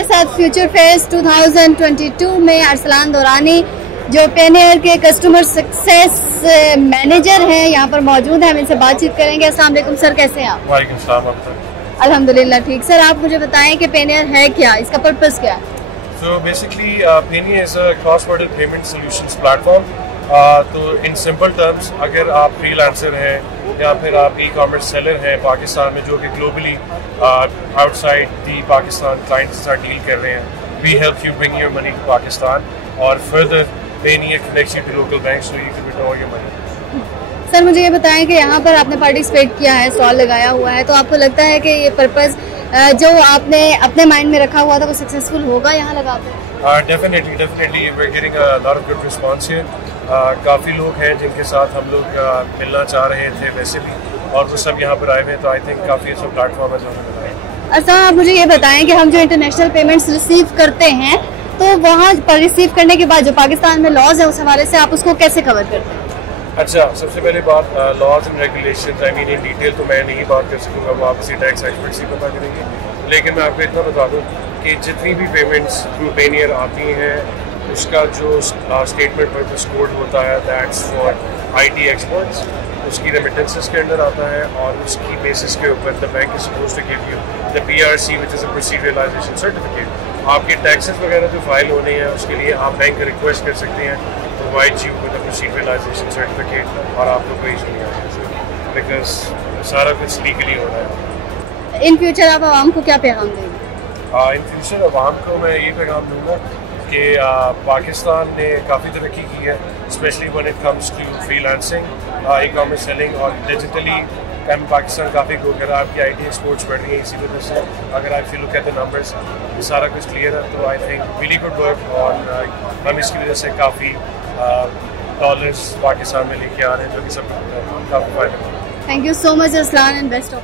हमारे साथ future face 2022 में अरसलान दुरानी जो पेनियर के कस्टमर सक्सेस मैनेजर हैं यहाँ पर मौजूद हैं। हम इनसे बातचीत करेंगे। अस्सलाम वालेकुम सर, कैसे हैं आप? वालेकुम सलाम। अल्हम्दुलिल्लाह ठीक। सर आप मुझे बताएं कि पेनियर है क्या, इसका पर्पस क्या है? So basically Payoneer is a cross-border payment solutions platform. तो इन सिंपल टर्म्स अगर आप फ्रीलांसर हैं या फिर आप ई कॉमर्स सेलर हैं पाकिस्तान में जो कि globally outside the Pakistan clients के साथ डील कर रहे हैं, we help you bring your money to Pakistan और further Payoneer connects you to local banks so you can withdraw your money. Sir मुझे ये बताएं कि यहाँ पर आपने पार्टिसिपेट किया है, स्टॉल लगाया हुआ है, तो आपको लगता है कि ये पर्पस जो आपने अपने माइंड में रखा हुआ था वो सक्सेसफुल होगा यहाँ लगाते? Definitely we are getting a lot of good response here. काफ़ी लोग हैं जिनके साथ हम लोग मिलना चाह रहे थे वैसे भी, और वो सब यहाँ पर आए हुए हैं, तो आई थिंक काफ़ी अच्छा प्लेटफॉर्म है जो हमें बनाया। अच्छा आप मुझे ये बताएं कि हम जो इंटरनेशनल पेमेंट्स रिसीव करते हैं तो वहाँ पर रिसीव करने के बाद जो पाकिस्तान में लॉज है उस हवाले से आप उसको कैसे कवर करते हैं? अच्छा, सबसे पहले बात laws and regulations, I mean in detail तो मैं नहीं बात कर सकूँगा, वो आप किसी टैक्स एक्सपर्ट से पता करेंगे, लेकिन मैं आपको इतना बता दूँ कि जितनी भी पेमेंट्स थ्रू Payoneer आती हैं उसका जो स्टेटमेंट पर्पस कोड होता है दैट्स फॉर IT एक्सपर्ट्स, उसकी रेमिटेंसेस के अंडर आता है और उसकी बेसिस के ऊपर the bank is supposed to give you the PRC which is a proceed realization certificate. आपके टैक्सेस वगैरह जो फाइल होने हैं उसके लिए आप बैंक को रिक्वेस्ट कर सकते हैं provide you with a proceed realization certificate और आपको कोई इशू नहीं आएगा बिकॉज सारा कुछ लीगली हो रहा है। इन फ्यूचर आप आवाम को क्या पैगाम देंगे? इन फ्यूचर आवाम को मैं ये पैगाम दूँगा कि पाकिस्तान ने काफ़ी तरक्की की है, specially when it comes to freelancing, e commerce selling और डिजिटली पाकिस्तान काफ़ी ग्रो कर रहा है। आपकी IT एक्सपोर्ट्स बढ़ रही है इसी वजह से। अगर आप लुक एट द नंबर्स सारा कुछ क्लियर है, तो I think really good work और हम इसकी वजह से काफ़ी डॉलर्स पाकिस्तान में लेके आ रहे हैं जो कि सब काफ़ी फायदा। Thank you so much Arsalan and best of